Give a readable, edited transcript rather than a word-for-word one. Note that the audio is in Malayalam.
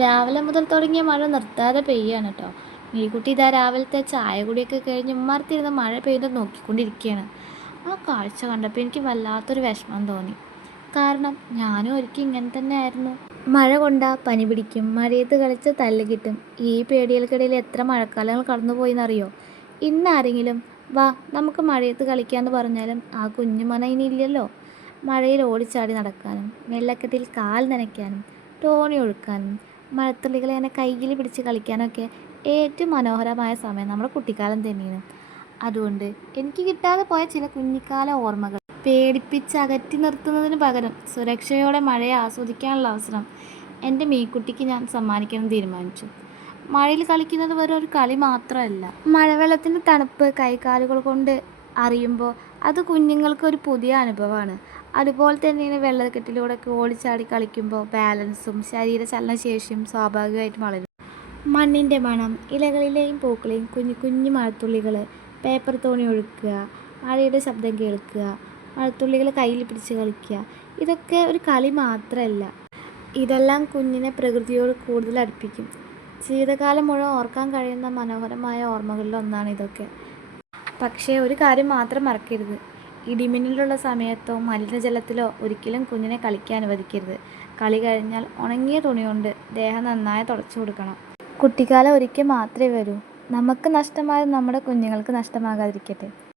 രാവിലെ മുതൽ തുടങ്ങിയ മഴ നിർത്താതെ പെയ്യാണ് കേട്ടോ. മീക്കുട്ടി ഇതാ രാവിലത്തെ ചായ കുടിയൊക്കെ കഴിഞ്ഞ് ഉമ്മറത്തിരുന്ന് മഴ പെയ്ത് നോക്കിക്കൊണ്ടിരിക്കുകയാണ്. ആ കാഴ്ച കണ്ടപ്പോൾ എനിക്ക് വല്ലാത്തൊരു വിഷമം തോന്നി. കാരണം ഞാനും ഒരിക്കൽ ഇങ്ങനെ തന്നെ ആയിരുന്നു. മഴ കൊണ്ടാൽ പനി പിടിക്കും, മഴയത്ത് കളിച്ച് തല്ല് കിട്ടും. ഈ പേടികൾക്കിടയിൽ എത്ര മഴക്കാലങ്ങൾ കടന്നുപോയിന്നറിയോ? ഇന്നാരെങ്കിലും വാ നമുക്ക് മഴയത്ത് കളിക്കാമെന്ന് പറഞ്ഞാലും ആ കുഞ്ഞു മന ഇനി ഇല്ലല്ലോ. മഴയിൽ ഓടിച്ചാടി നടക്കാനും വെള്ളക്കെട്ടിൽ കാൽ നനയ്ക്കാനും തോണി ഒഴുക്കാനും മഴത്തുള്ളികളെ എന്നെ കയ്യിൽ പിടിച്ച് കളിക്കാനൊക്കെ ഏറ്റവും മനോഹരമായ സമയം നമ്മുടെ കുട്ടിക്കാലം തന്നെയാണ്. അതുകൊണ്ട് എനിക്ക് കിട്ടാതെ പോയ ചില കുഞ്ഞിക്കാല ഓർമ്മകൾ പേടിപ്പിച്ച് അകറ്റി നിർത്തുന്നതിന് പകരം സുരക്ഷയോടെ മഴയെ ആസ്വദിക്കാനുള്ള അവസരം എൻ്റെ മീക്കുട്ടിക്ക് ഞാൻ സമ്മാനിക്കണം തീരുമാനിച്ചു. മഴയിൽ കളിക്കുന്നത് വെറും ഒരു കളി മാത്രമല്ല. മഴവെള്ളത്തിൻ്റെ തണുപ്പ് കൈകാലുകൾ കൊണ്ട് അറിയുമ്പോൾ അത് കുഞ്ഞുങ്ങൾക്ക് ഒരു പുതിയ അനുഭവമാണ്. അതുപോലെ തന്നെയാണ് വെള്ളക്കെട്ടിലൂടെയൊക്കെ ഓടിച്ചാടി കളിക്കുമ്പോൾ ബാലൻസും ശരീരചലനശേഷിയും സ്വാഭാവികമായിട്ടും വളരും. മണ്ണിൻ്റെ മണം, ഇലകളിലെയും പൂക്കളെയും കുഞ്ഞു കുഞ്ഞു മഴത്തുള്ളികൾ, പേപ്പർ തോണി ഒഴുക്കുക, മഴയുടെ ശബ്ദം കേൾക്കുക, മഴത്തുള്ളികൾ കയ്യിൽ പിടിച്ച് കളിക്കുക, ഇതൊക്കെ ഒരു കളി മാത്രമല്ല. ഇതെല്ലാം കുഞ്ഞിനെ പ്രകൃതിയോട് കൂടുതൽ അടുപ്പിക്കും. ജീവിതകാലം മുഴുവൻ ഓർക്കാൻ കഴിയുന്ന മനോഹരമായ ഓർമ്മകളിൽ ഒന്നാണ് ഇതൊക്കെ. പക്ഷേ ഒരു കാര്യം മാത്രം മറക്കരുത്, ഇടിമിന്നലുള്ള സമയത്തോ മലിനജലത്തിലോ ഒരിക്കലും കുഞ്ഞിനെ കളിക്കാൻ അനുവദിക്കരുത്. കളി കഴിഞ്ഞാൽ ഉണങ്ങിയ തുണി കൊണ്ട് ദേഹം നന്നായി തുടച്ചു കൊടുക്കണം. കുട്ടിക്കാലം ഒരിക്കൽ മാത്രമേ വരൂ. നമുക്ക് നഷ്ടമായത് നമ്മുടെ കുഞ്ഞുങ്ങൾക്ക് നഷ്ടമാകാതിരിക്കട്ടെ.